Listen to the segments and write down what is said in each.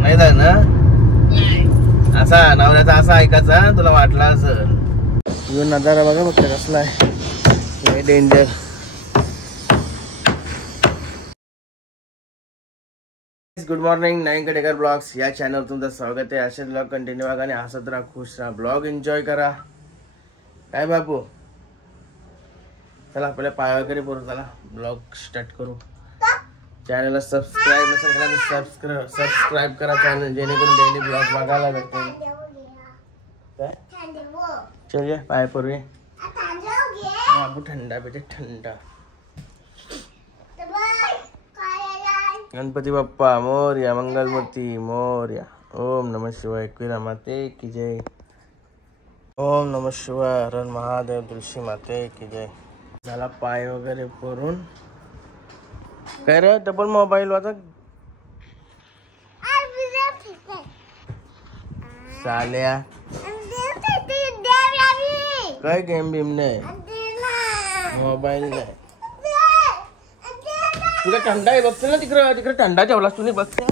नाही जाय ना. असा नवऱ्याचा असा ऐकायचा तुला वाटला असं. येऊन नजारा बघा फक्त कसला आहे. Danger. Good morning. Navin Kadekar blogs या चॅनलवर तुमचं स्वागत आहे. असेच ब्लॉग कंटिन्यू बघा आणि हसत राहा, खुश राहा, ब्लॉग एन्जॉय करा. काय बापू, चला आपल्या पाय वगैरे करू, चला ब्लॉग स्टार्ट करू. चॅनलला सबस्क्राईब नसेल केला तर सबस्क्राईब करा चॅनल, जेणेकरून डेली ब्लॉग बघायला भेटेल. चल ये पाय करूया. बाबू थंडा बेटे थंडा. गणपती बाप्पा मोरया, मंगलमूर्ती मोरया. ओम नमः शिवाय. एकविरा माते की जय. ओम नमः शिवाय. हर महादेव. तुलसी माते की जय. झाला पाय वगैरे करून. काय रे डबल मोबाईल वाचा साल्या. काय गेम बिम नाही, मोबाईल नाही. तुला थंडा आहे बघते ना, तिकडे तिकडे थंडा ठेवलास तुम्ही बघते.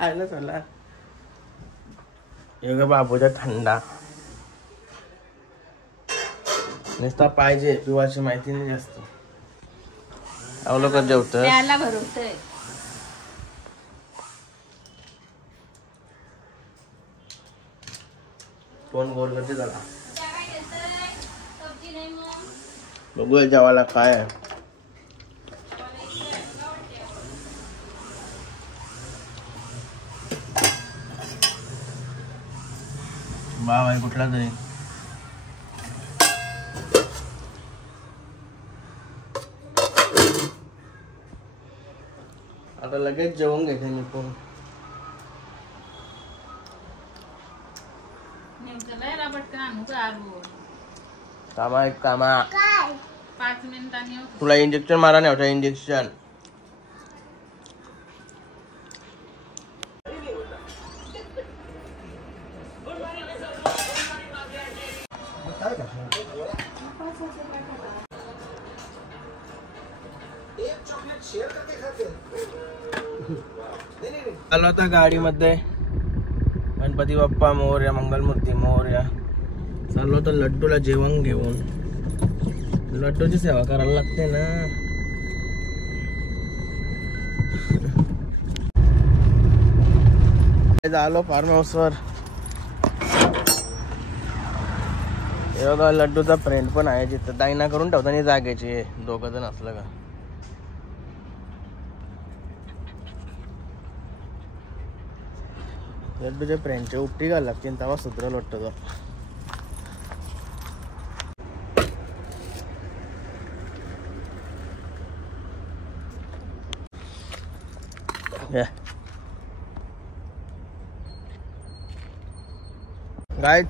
आयला चला हे बाबूचा थंडा नुसता पाहिजे, पिवाची माहिती नाही जास्त. अवलोकन जेवत कोण गोल करते झाला. बघूया जेवायला काय आहे. भाव आहे कुठला तरी. आता लगेच जेवून घेते मी पण. कामा एक कामा 5 मिनिटांनी तुला इंजेक्शन मारा नाही होता. इंजेक्शन आलो होता गाडीमध्ये. गणपती बाप्पा मोरया, मंगलमूर्ती मोरया. चाललो तर लड्डूला जेवण घेऊन. लड्डूची सेवा करायला लागते ना. आलो फार्म हाऊस वर. हे बघा लड्डूचा फ्रेंड पण आहे जिथं दाईना करून ठेवताना जागेची. दोघं जण असलं का लड्डूच्या फ्रेंडच्या उपटी घाल लागतील तेव्हा सुधरल वाटतं. गाईच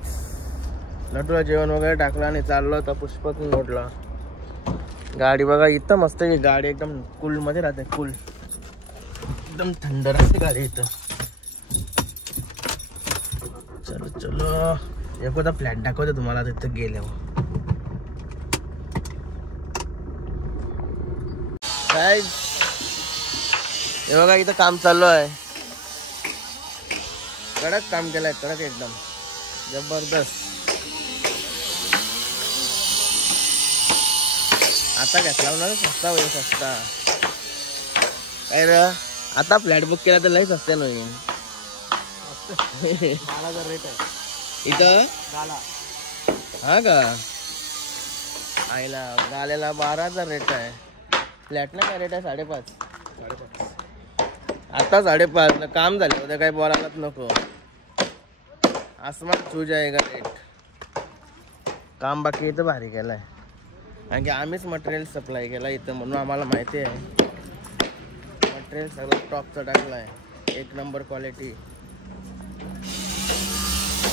लड्डूला जेवण वगैरे टाकलं आणि चाललो होता पुष्पक रोडला. गाडी बघा इथं मस्त आहे. गाडी एकदम कूल मध्ये राहते. कूल एकदम थंड राहते गाडी इथं. चलो चलो एखादा फ्लॅट दाखवते तुम्हाला तिथं गेल्यावर. काय हे बघा इथं काम चालू आहे. कडक काम केलंय, कडक एकदम जबरदस्त. आता घेतला होणार सस्ता होईल. सस्ता काय रे, आता फ्लॅट बुक केला तर लई सस्त्या नाही. 12,000 रेट आहे इथं. हा का आईला गाल्याला 12,000 रेट आहे. फ्लॅट ना काय रेट आहे? 5.5. आता 5.5 काम झाले उद्या काही बोलायलाच नको. आसमान छू जाएगा रेट. काम बाकी इथं भारी केलाय. कारण की आम्हीच मटेरियल सप्लाय केला इथं, म्हणून आम्हाला माहिती आहे. मटेरियल सगळं टॉपचं टाकलाय. 1 नंबर क्वालिटी.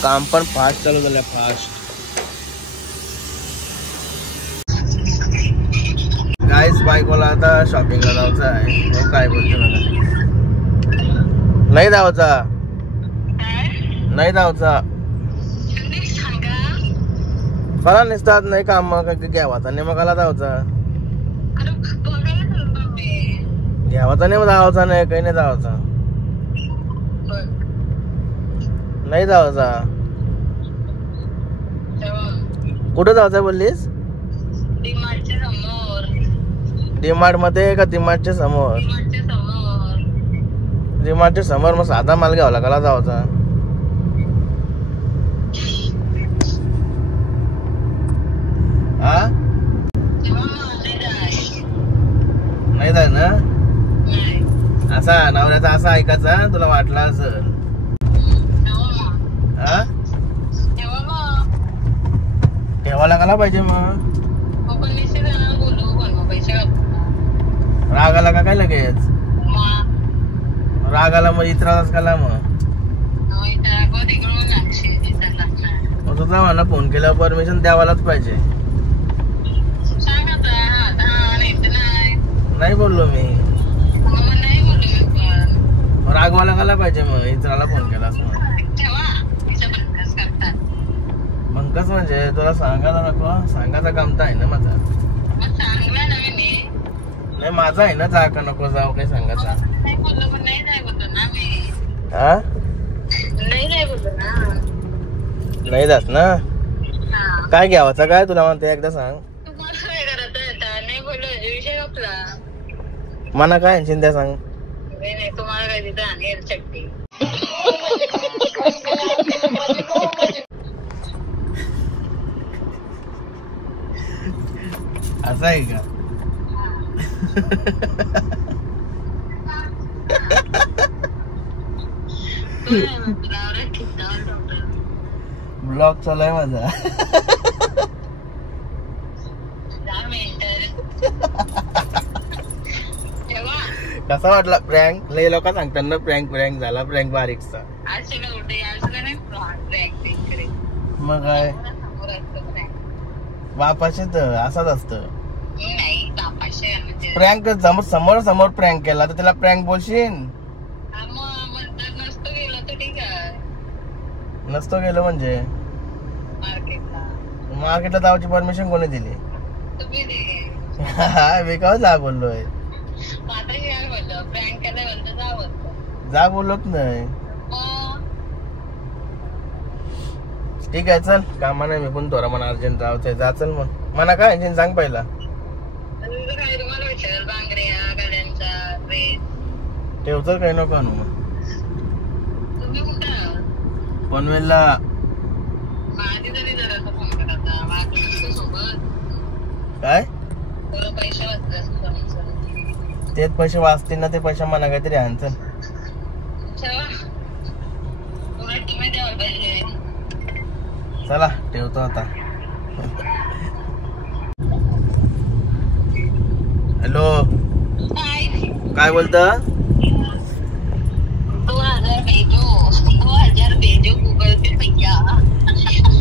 काम पण फास्ट चालू झालं. फास्ट गाईस बायकोला आता शॉपिंगला जायचं आहे. काय बोलतो मला नाही जायचा. कला नसतात नाही काम घ्यावाचा नाही मग कला जावचा घ्यावाचा नाही जावाचा नाही काही नाही जावाचा नाही जावाचा कुठं जायचं बोललीस डीमार्ट मध्ये का डीमार्टच्या समोर डीमार्टच्या समोर मग साधा माल घ्यावा लागला जावाचा हा नाही जाय ना असा नवऱ्याचा असा ऐकायचा तुला वाटला असं हा ठेवा लागला पाहिजे मग राग आला का काय लगेच राग आला मग इतराच काला मग तुझा मला फोन केल्यावर परमिशन द्यावालाच पाहिजे नाही बोललो मी रागवाला काला पाहिजे मग इतराला फोन केलास मग मंकस म्हणजे तुला सांगायला नको सांगायचा काम तर आहे ना माझा नाही माझा आहे ना जा का नको जाऊ काही सांगायचा हा नाही जात ना काय घ्यावाचा काय तुला म्हणते एकदा सांग मना काय चिंता सांग तुम्हाला काय तिथं चट्टी असं आहे का ब्लॉग चालू आहे माझा कसा वाटला प्रँक लय लोक सांगतात ना प्रँक झाला प्रँक बारीकचा मग काय बापाचे तर असाच असत प्रँक समोर समोर प्रँक केला तर त्याला प्रँक बोलशील नसतो गेलो म्हणजे मार्केटला जायची परमिशन कोणी दिली मी का जा बोललोय जा बोलत नाही ठीक आहे चल कामा नाही मी पण थोडा मला अर्जंट जायचंय जा चल मग मला काय इंजिन सांग पहिला ठेवतो काही नको आणू मग पनवेलला काय तेच पैसे वाचतील ना ते पैसे मला काहीतरी आण चल चला ठेवतो आता हॅलो काय बोलता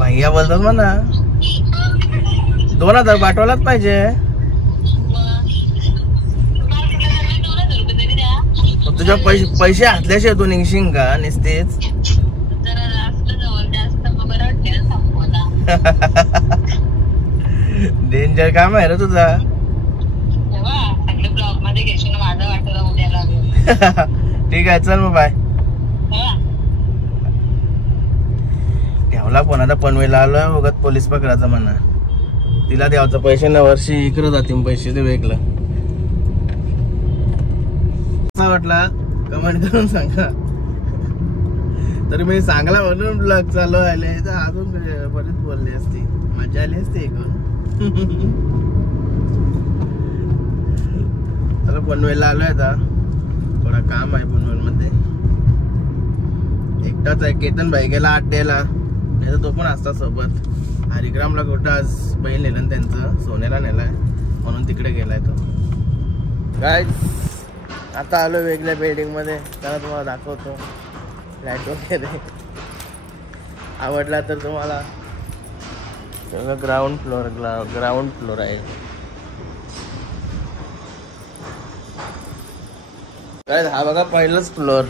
भैया बोलतात म्हणा 2000 पाठवायलाच पाहिजे तुझ्या पैसे हातल्याशिवाय तू निघशील का निसतेच डेंजर काम आहे रे तुझा ठीक आहे चल मग बाय ठेवला पण आता पनवेलला आलोय बघत पोलीस पकडायचा म्हणा तिला द्यावचं पैसे ना वर्षी इकडे जातील पैसे ते वेगळं कसा वाटला कमेंट करून सांगा तरी मी सांगला म्हणून ब्लॉग चालू आले तर अजून बरेच बोलले असते मजा आली असते चला पनवेलला आलोय आता थोडा काम आहे पनवेल मध्ये एकटाच आहे केतन भाई गेला अड्ड्याला नाही तर तो पण असता सोबत हरिग्रामला कुठं आज बैल नेलं त्यांचं सोन्याला नेलाय म्हणून तिकडे गेलाय तो काय आता आलो वेगळ्या बिल्डिंग मध्ये त्याला तुम्हाला दाखवतो लाईट वगैरे आवडला तर तुम्हाला ग्राउंड फ्लोर आहे काय हा बघा पहिलाच फ्लोर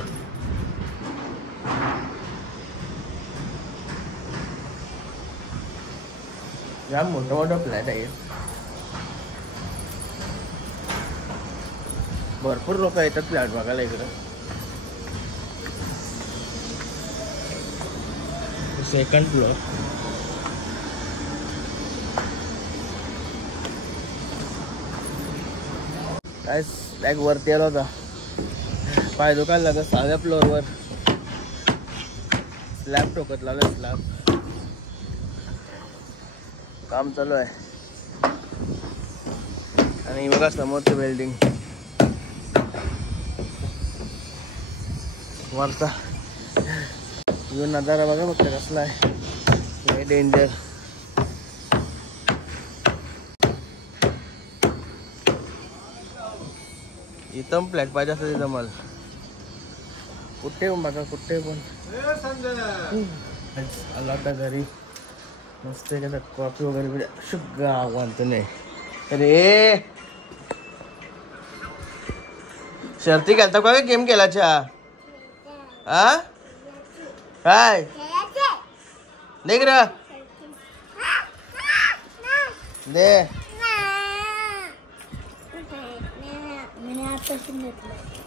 या मोठा मोठा फ्लॅट आहे. भरपूर लोक येतात फ्लॅट बघायला इकडं. Second floor. काय बॅग वरती आला होता, पाय दुखायला लागत. 6व्या फ्लोअरवर स्लॅब ठोकत लागलं. स्लॅब काम चालू आहे. आणि बघा समोरची बिल्डिंग वरचा यो नजारा बघा फक्त कसला आहे. डेंजर. इथं फ्लॅट पाहिजे असं तिथं मला कुठे पण बघा, कुठे पण. आला होता घरी मस्त एखादा कॉफी वगैरे शुगा वाटत नाही. अरे शर्ती खेळता का गेम खेळायच्या? हा काय देख रे दे.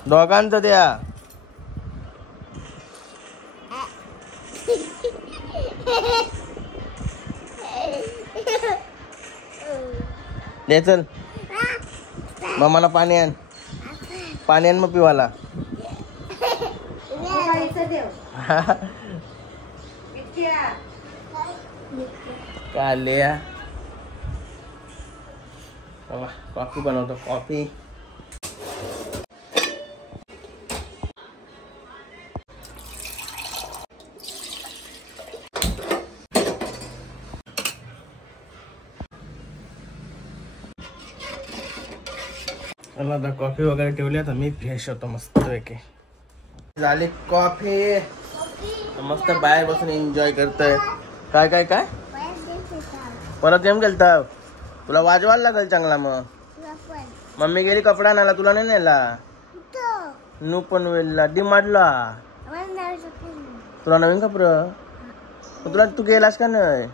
दोघांचं द्या. दे चल. मग मला पाणी आण. पाणी आण मग पिवाला. काले कॉफी बनवतो. कॉफी आता कॉफी वगैरे ठेवली. आता मी फ्रेश होतो मस्त पैकी. झाली कॉफी. मस्त बाहेर बसून एन्जॉय करतोय. काय काय काय परत गेम खेळता? तुला वाजवायला लागेल चांगला. मग मम्मी गेली कपडा आणायला, तुला नाही नेला? नू पण वेळला डिमांडला तुला नवीन कपडं. तुला तू गेलास का नाही?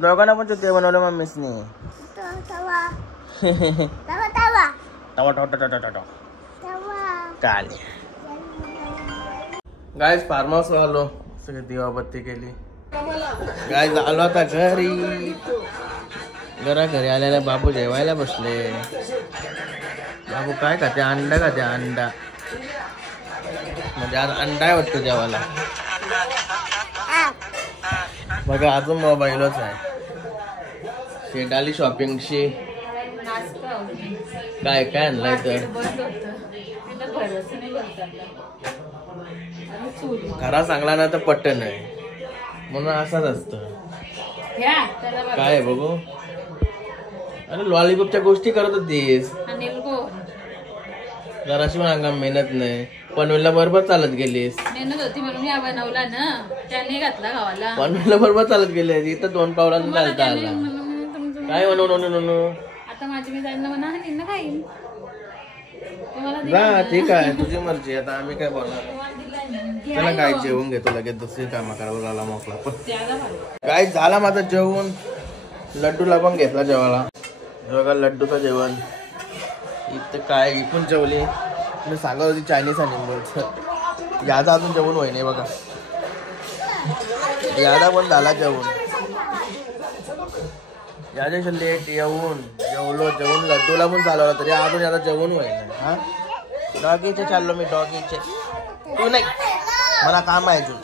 दोघांना पण ते बनवलं मम्मीसनी. काल गाईज फार्म हाऊस आलो. सगळी दिवाबत्ती केली. गाईज आलो आता घरी. घरी आलेला बाबू जेवायला बसले. बाबू काय खाते? अंडा खाते. अंडा म्हणजे आज अंडा आहे वाटतं जेवायला. बघा अजून मोबाईलच आहे. शेटाली शॉपिंगशी काय काय आणलंय तर खरा चांगला ना तर पट्टन नाही म्हणून असंच असतं. काय बघू. अरे लॉलीपॉपच्या गोष्टी करत होतीस जराशी पण अंगा मेहनत नाही. पनवेलला बरोबर चालत गेलीस. मेहनत होती म्हणून मी बनवला ना, त्याने घातला गावाला. पनवेलला बरोबर चालत गेले. इथं 2 पावलांनी चालता आला. काय म्हणू आता माझी मी जाईन म्हणा ना खाईन. ठीक आहे तुझी मर्जी. आता आम्ही काय बोलणार. त्याला काय जेवून घेतो लगेच. दुसरी कामा करावं आला मोकळा. पण काय झाला माझं जेवण. लड्डूला पण घेतला जेवायला. बघा लड्डूचं जेवण. इथं काय इथून जेवली. मी सांगत होती चायनीज आणि बोलत याचा अजून जेवण होई नाही. बघा यादा पण झाला जेवण. याच्या लेट येऊन जेवून लड्डूला पण चालवला तरी अजून याचा जेवण होई नाही. हा डॉगीचे चाललो मी. डॉगीचे तू नाही मला काम आहे अजून.